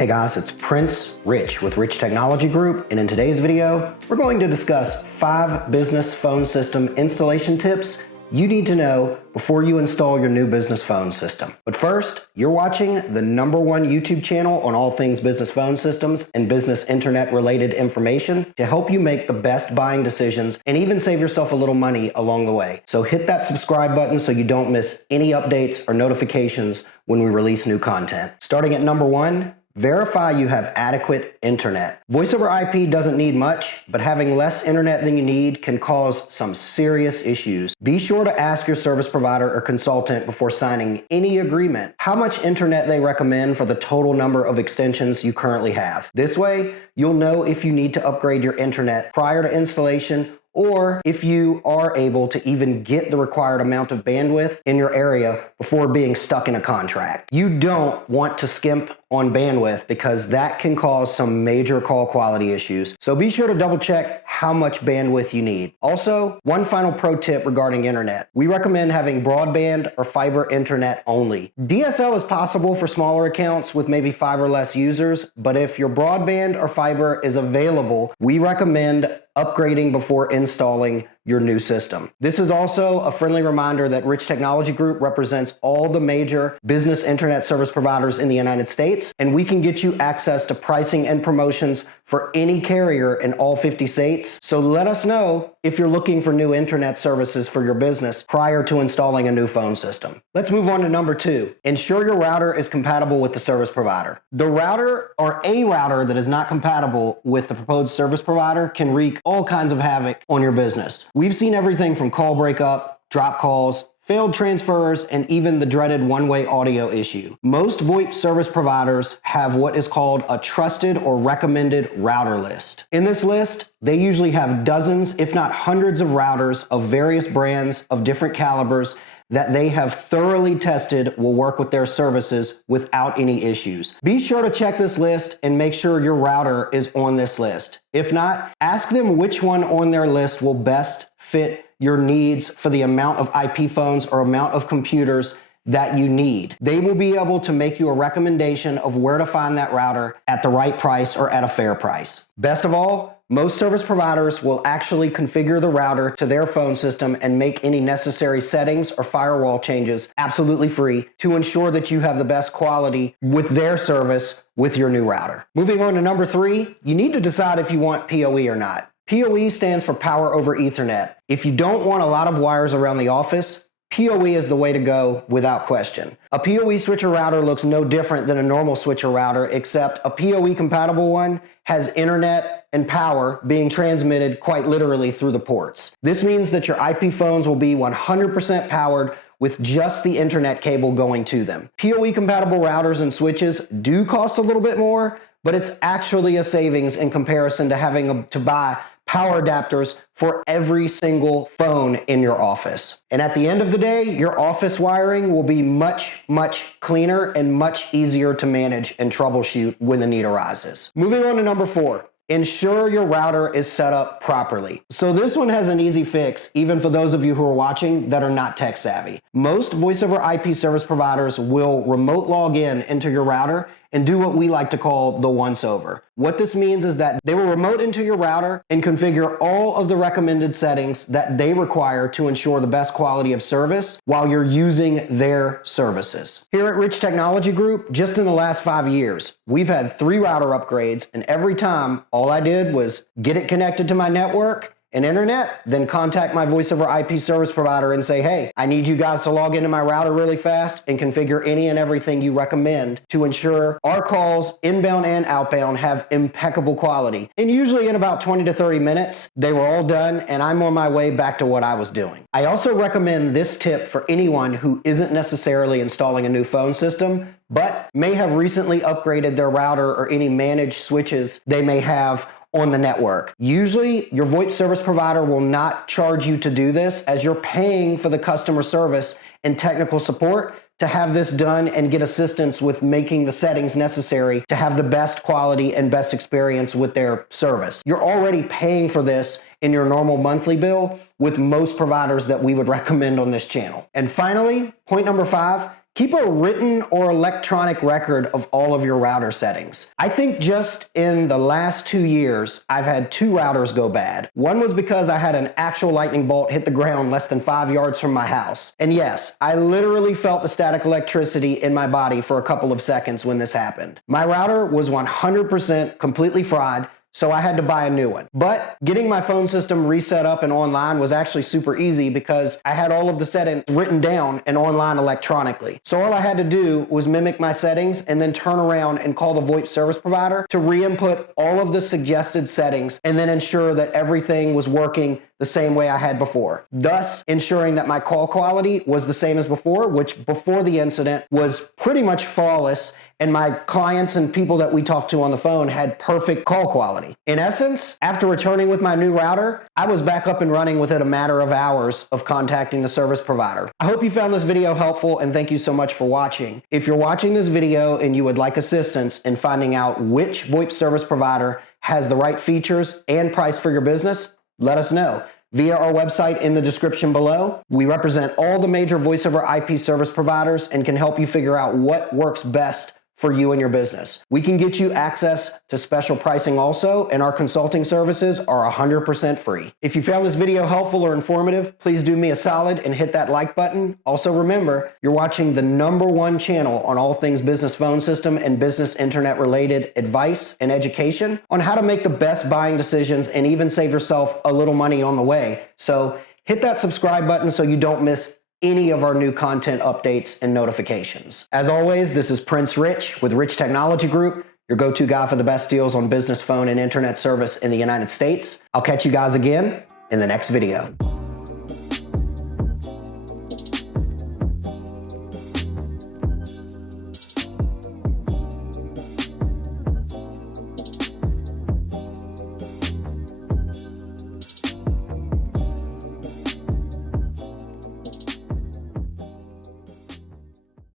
Hey guys, it's Prince Rich with Rich Technology Group, and in today's video, we're going to discuss 5 business phone system installation tips you need to know before you install your new business phone system. But first, you're watching the #1 YouTube channel on all things business phone systems and business internet related information to help you make the best buying decisions and even save yourself a little money along the way. So hit that subscribe button so you don't miss any updates or notifications when we release new content. Starting at #1, verify you have adequate internet. Voice over IP doesn't need much, but having less internet than you need can cause some serious issues. Be sure to ask your service provider or consultant before signing any agreement how much internet they recommend for the total number of extensions you currently have. This way, you'll know if you need to upgrade your internet prior to installation or if you are able to even get the required amount of bandwidth in your area before being stuck in a contract. You don't want to skimp on bandwidth because that can cause some major call quality issues. So be sure to double check how much bandwidth you need. Also, one final pro tip regarding internet. We recommend having broadband or fiber internet only. DSL is possible for smaller accounts with maybe 5 or less users, but if your broadband or fiber is available, we recommend upgrading before installing your new system. This is also a friendly reminder that Rich Technology Group represents all the major business internet service providers in the United States, and we can get you access to pricing and promotions for any carrier in all 50 states. So let us know if you're looking for new internet services for your business prior to installing a new phone system. Let's move on to #2. Ensure your router is compatible with the service provider. The router or a router that is not compatible with the proposed service provider can wreak all kinds of havoc on your business. We've seen everything from call breakup, drop calls, failed transfers, and even the dreaded one-way audio issue. Most VoIP service providers have what is called a trusted or recommended router list. In this list, they usually have dozens, if not hundreds of routers of various brands of different calibers that they have thoroughly tested will work with their services without any issues. Be sure to check this list and make sure your router is on this list. If not, ask them which one on their list will best fit your needs for the amount of IP phones or amount of computers that you need. They will be able to make you a recommendation of where to find that router at the right price or at a fair price. Best of all, most service providers will actually configure the router to their phone system and make any necessary settings or firewall changes absolutely free to ensure that you have the best quality with their service with your new router. Moving on to #3, you need to decide if you want PoE or not. PoE stands for Power over Ethernet. If you don't want a lot of wires around the office, PoE is the way to go without question. A PoE switcher router looks no different than a normal switcher router, except a PoE compatible one has internet and power being transmitted quite literally through the ports. This means that your IP phones will be 100% powered with just the internet cable going to them. PoE compatible routers and switches do cost a little bit more, but it's actually a savings in comparison to having to buy power adapters for every single phone in your office. And at the end of the day, your office wiring will be much, much cleaner and much easier to manage and troubleshoot when the need arises. Moving on to #4. Ensure your router is set up properly. So this one has an easy fix, even for those of you who are watching that are not tech savvy. Most voice over IP service providers will remote log in into your router and do what we like to call the once over. What this means is that they will remote into your router and configure all of the recommended settings that they require to ensure the best quality of service while you're using their services. Here at Rich Technology Group, just in the last 5 years, we've had 3 router upgrades, and every time all I did was get it connected to my network and internet, then contact my voice over IP service provider and say, hey, I need you guys to log into my router really fast and configure any and everything you recommend to ensure our calls, inbound and outbound, have impeccable quality. And usually in about 20 to 30 minutes, they were all done and I'm on my way back to what I was doing. I also recommend this tip for anyone who isn't necessarily installing a new phone system, but may have recently upgraded their router or any managed switches they may have on the network. Usually, your VoIP service provider will not charge you to do this as you're paying for the customer service and technical support to have this done and get assistance with making the settings necessary to have the best quality and best experience with their service. You're already paying for this in your normal monthly bill with most providers that we would recommend on this channel. And finally, point number 5, Keep a written or electronic record of all of your router settings. I think just in the last 2 years, I've had 2 routers go bad. One was because I had an actual lightning bolt hit the ground less than 5 yards from my house. And yes, I literally felt the static electricity in my body for a couple of seconds when this happened. My router was 100% completely fried, so I had to buy a new one. But getting my phone system reset up and online was actually super easy because I had all of the settings written down and online electronically. So all I had to do was mimic my settings and then turn around and call the VoIP service provider to re-input all of the suggested settings and then ensure that everything was working the same way I had before, thus ensuring that my call quality was the same as before, which before the incident was pretty much flawless, and my clients and people that we talked to on the phone had perfect call quality. In essence, after returning with my new router, I was back up and running within a matter of hours of contacting the service provider. I hope you found this video helpful, and thank you so much for watching. If you're watching this video and you would like assistance in finding out which VoIP service provider has the right features and price for your business, let us know via our website in the description below. We represent all the major voice over IP service providers and can help you figure out what works best for you and your business. We can get you access to special pricing also, and our consulting services are 100% free. If you found this video helpful or informative, please do me a solid and hit that like button. Also remember, you're watching the #1 channel on all things business phone system and business internet related advice and education on how to make the best buying decisions and even save yourself a little money on the way. So hit that subscribe button so you don't miss any of our new content updates and notifications. As always, this is Prince Rich with Rich Technology Group, your go-to guy for the best deals on business phone and internet service in the United States. I'll catch you guys again in the next video.